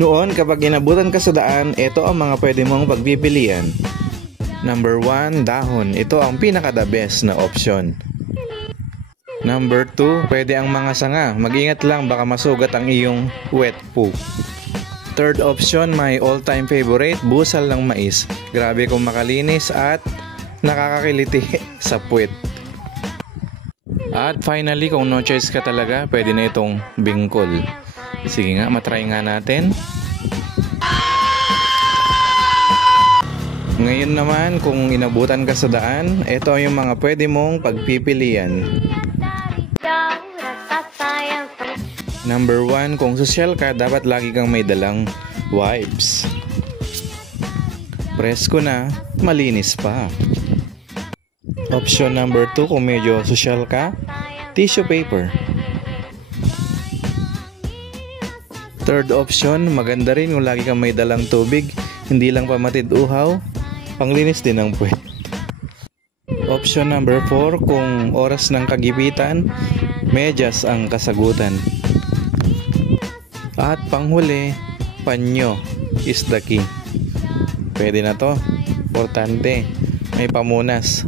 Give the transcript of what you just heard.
Noon, kapag inabutan ka sa daan, ito ang mga pwede mong pagpipilian. Number 1, dahon. Ito ang pinaka-the best na option. Number 2, pwede ang mga sanga. Mag-ingat lang, baka masugat ang iyong wet poo. Third option, my all-time favorite, busal ng mais. Grabe kung makalinis at nakakakiliti sa puwet. At finally, kung no choice ka talaga, pwede na itong bingkol. Sige nga, matry nga natin. Ngayon naman, kung inabutan ka sa daan, ito yung mga pwede mong pagpipilian. Number 1, kung sosyal ka, dapat lagi kang may dalang wipes. Presko na, malinis pa. Option number 2, kung medyo sosyal ka, tissue paper. Third option, maganda rin kung lagi kang may dalang tubig, hindi lang pamatid uhaw, panglinis din ng puwet. Option number 4, kung oras ng kagipitan, medyas ang kasagutan. At panghuli, panyo is the key. Pwede na to, importante, may pamunas.